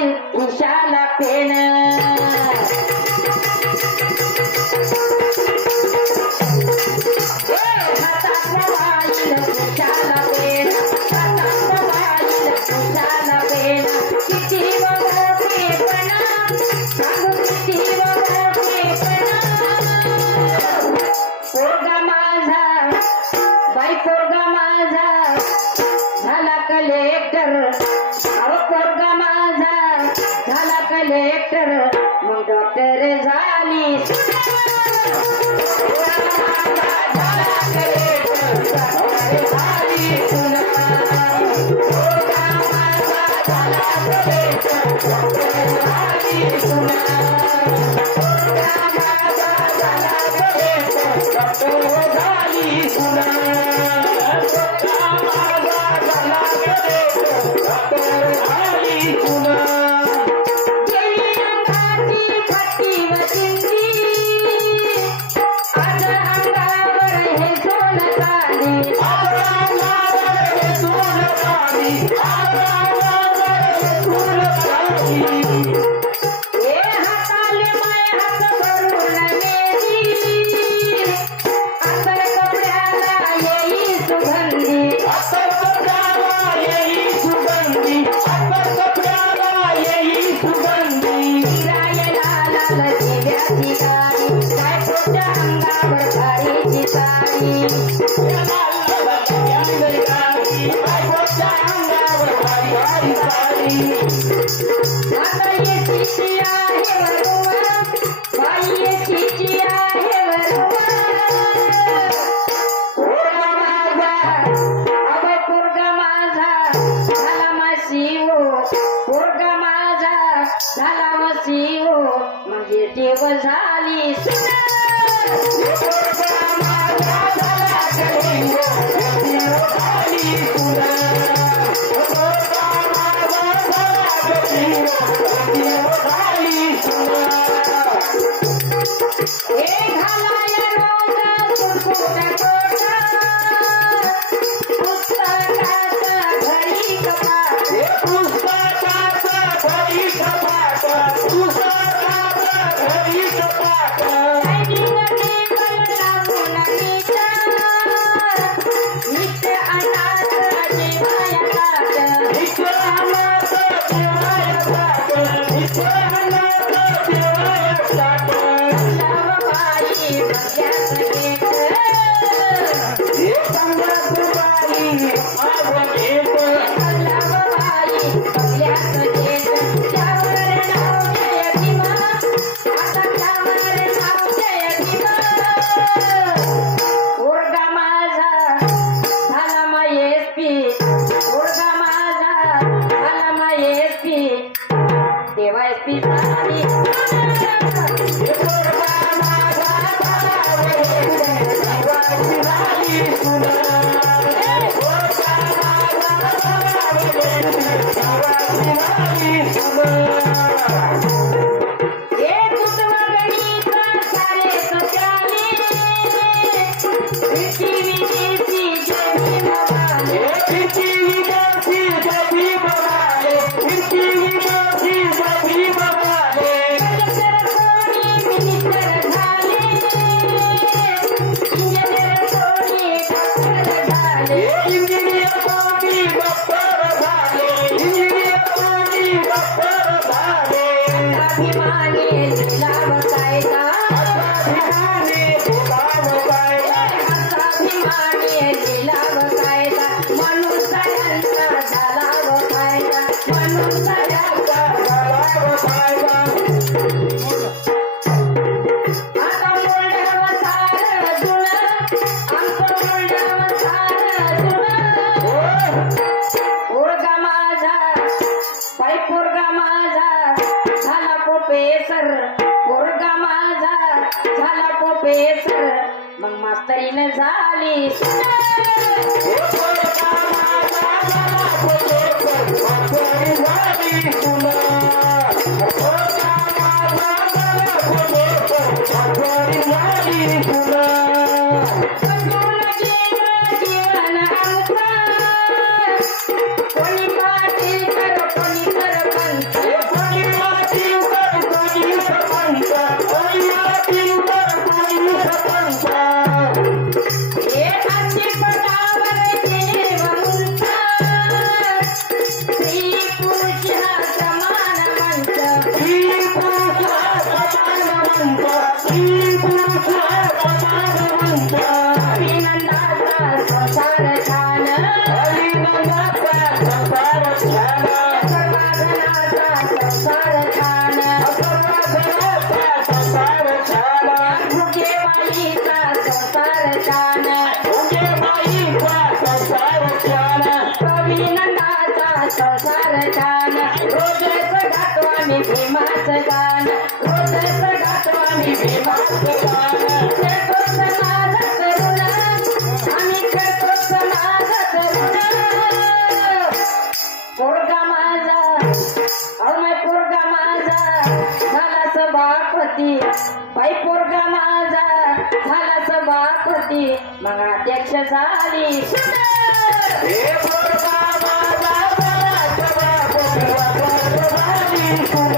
while उशाला पेन हातातला वाईल उशाला पेन हातातला वाईल उशाला पेन किती वगळेपणा सांगू किती वगळेपणा पोरगा माझा बाई पोरगा माझा झाला कलेक्टर अहो पोरगा माझा झाला कलेक्टर मग डॉक्टर झाली देव झाली मग मास्तरीने झाली कोणी पाटील कर कोणी सरपंच छान रोजच गातो आम्ही भीमाचं गाण रोजच गातो आम्ही भीमाचं गाण खेळतो समाज करुणा आम्ही खेळतो समाज करुणा पोरगा माझा अवय पोरगा माझा झाला सभापती बाई पोरगा माझा झाला सभापती मग अध्यक्ष झाली हे पोरगा माझा झाला सभापती, झाली